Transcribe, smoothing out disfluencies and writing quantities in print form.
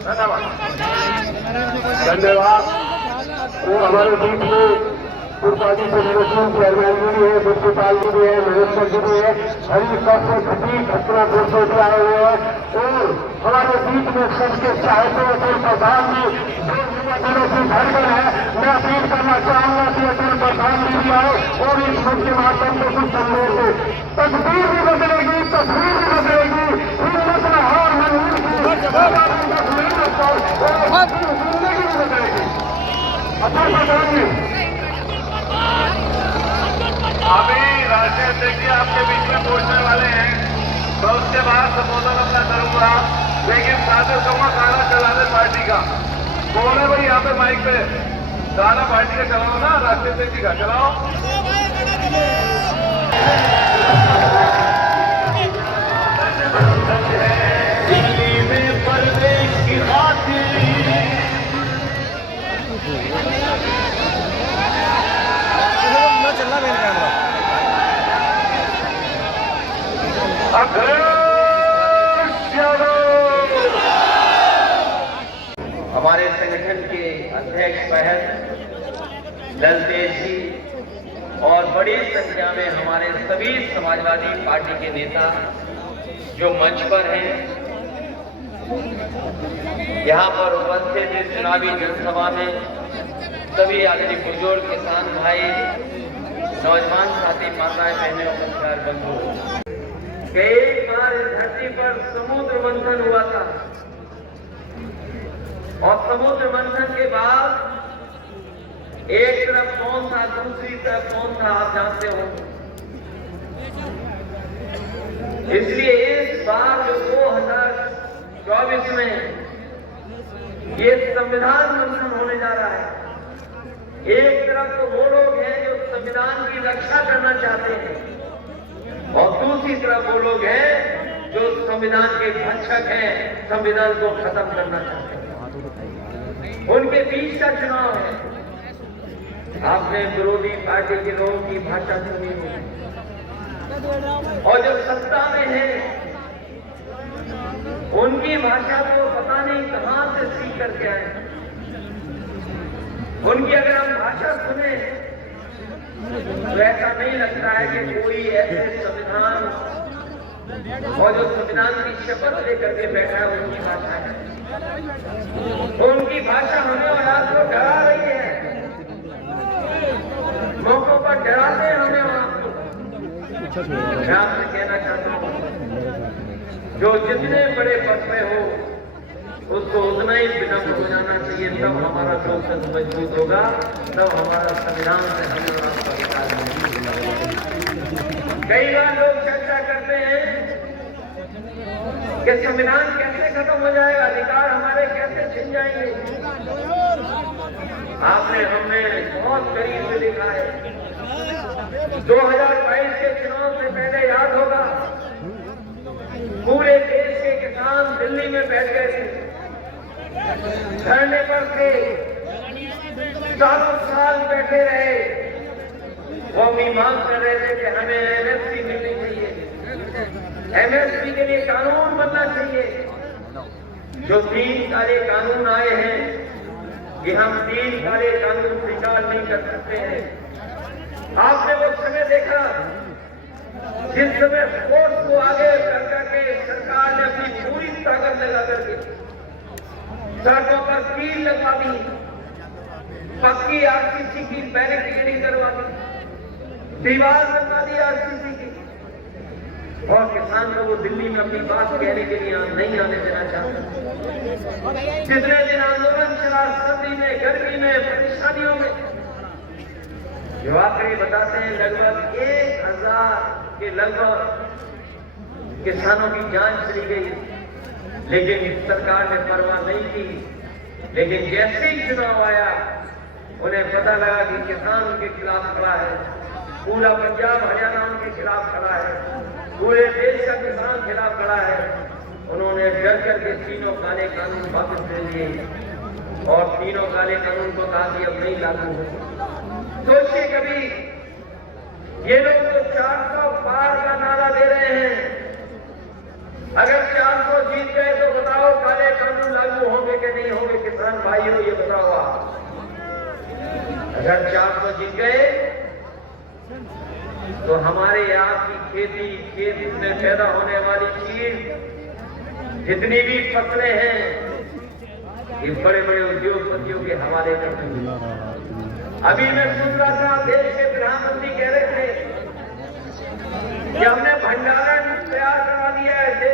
धन्यवाद। वो हमारे बीच में पूर्वाजी फेडरेशन चेयरमैन जी भी है, प्रिंसिपाल जी भी है, मिनिस्टर जी भी है, हरी सबसे घटी घटना दोषों से आए हुए हैं और हमारे बीच में सबके चाहते अटल प्रधान जी जो युवा दिनों की धड़कन है, मैं अपील करना चाहूंगा कि अटल प्रधान जी भी आए और इस मंच के माध्यम से कुछ संदेश दे। तस्वीर भी बदलेगी, तस्वीर भी बदलेगी, हिम्मत न हार मनूर की जिंदगी भी बदलेगी। अटल प्रधान जी अभी राष्ट्रीय अध्यक्ष जी आपके बीच में पहुंचने वाले हैं, तो उसके बाद संबोधन अपना करूंगा, लेकिन साथ ही कहूंगा गाना चला दे पार्टी का। कौन है भाई यहाँ पे माइक पे गाना पार्टी का चलाओ ना, राष्ट्रीय अध्यक्ष जी का चलाओ। दिल्ली में परवेश की खातिर चलना मेरा कैमरा हमारे संगठन के अध्यक्ष महंत ललतेज जी और बड़ी संख्या में हमारे सभी समाजवादी पार्टी के नेता जो मंच पर हैं, यहाँ पर उपस्थित इस चुनावी जनसभा में सभी आदरणीय बुजुर्ग किसान भाई, नौजवान साथी, माताएं, बहनें और प्यार बंधु, कई बार इस धरती पर समुद्र मंथन हुआ था और समुद्र मंथन के बाद एक तरफ कौन था, दूसरी तरफ कौन था, आप जानते हो। इसलिए इस बार जो 2024 में ये संविधान मंथन होने जा रहा है, एक तरफ तो वो लोग हैं जो संविधान की रक्षा करना चाहते हैं और दूसरी तरफ वो लोग हैं जो संविधान के भक्षक हैं, संविधान को खत्म करना चाहते हैं। उनके बीच का चुनाव है। आपने विरोधी पार्टी के लोगों की भाषा सुनी होगी और जो सत्ता में है उनकी भाषा तो पता नहीं कहां से सीख करके आए। उनकी अगर हम भाषा सुने तो ऐसा नहीं लगता है कि कोई ऐसे संविधान और जो संविधान की शपथ लेकर के बैठा है उनकी भाषा है। उनकी भाषा हमें और आपको डरा रही है, मौकों पर डराते हैं हमें और आपको। मैं आपसे कहना चाहता हूँ, जो जितने बड़े पद में हो उसको उतना ही विनम्र हो जाना चाहिए, तब हमारा लोकतंत्र मजबूत होगा, तब हमारा संविधान से हमें आपका विकास होगा। कई बार लोग चर्चा करते हैं कि संविधान कैसे खत्म हो जाएगा, अधिकार हमारे कैसे छिन जाएंगे। आपने हमने बहुत करीब से देखा है। 2022 के चुनाव से पहले याद होगा, पूरे देश के किसान दिल्ली में बैठ गए थे, धरने पर थे, 4 साल बैठे रहे। वो भी मांग कर रहे थे कि हमें एमएसपी मिलनी चाहिए, एमएसपी के लिए कानून बनना चाहिए। जो 3 सारे कानून आए हैं कि हम 3 सारे कानून स्वीकार नहीं कर सकते हैं। आपने वो समय देखा जिस समय फोर्स को आगे कर करके सरकार ने अपनी पूरी ताकत लगा करके सड़कों पर कील लगवा दी, पक्की आरसीसी की बैरिकेडिंग करवा दी, दीवार बनवा दी आरसीसी की, और किसान को वो दिल्ली में अपनी बात कहने के लिए नहीं आने देना चाहते। जितने दिन आंदोलन चला, सर्दी में, गर्मी में, परेशानियों में, जो आखिरी बताते हैं लगभग 1000 के लगभग किसानों की जान चली गई, लेकिन सरकार ने परवाह नहीं की। लेकिन जैसे ही चुनाव आया, उन्हें पता लगा कि किसान उनके खिलाफ खड़ा है, पूरा पंजाब हरियाणा उनके खिलाफ खड़ा है, पूरे देश का किसान खिलाफ खड़ा है। उन्होंने डर करके 3 काले कानून वापस ले लिए और 3 काले कानून को कहा कि अब नहीं लागू हो। सोचिए कभी ये लोग तो 400 पार का नारा दे रहे हैं, अगर 400 जीत गए तो बताओ काले कानून लागू होंगे अगर 400 जीत गए तो हमारे यहाँ की खेती, खेत में पैदा होने वाली चीज, जितनी भी फसलें हैं, ये बड़े बड़े उद्योगपतियों के हवाले कर देंगे। अभी मैं सुन रहा था, देश के प्रधानमंत्री कह रहे थे कि हमने भंडारण तैयार करवा दिया है।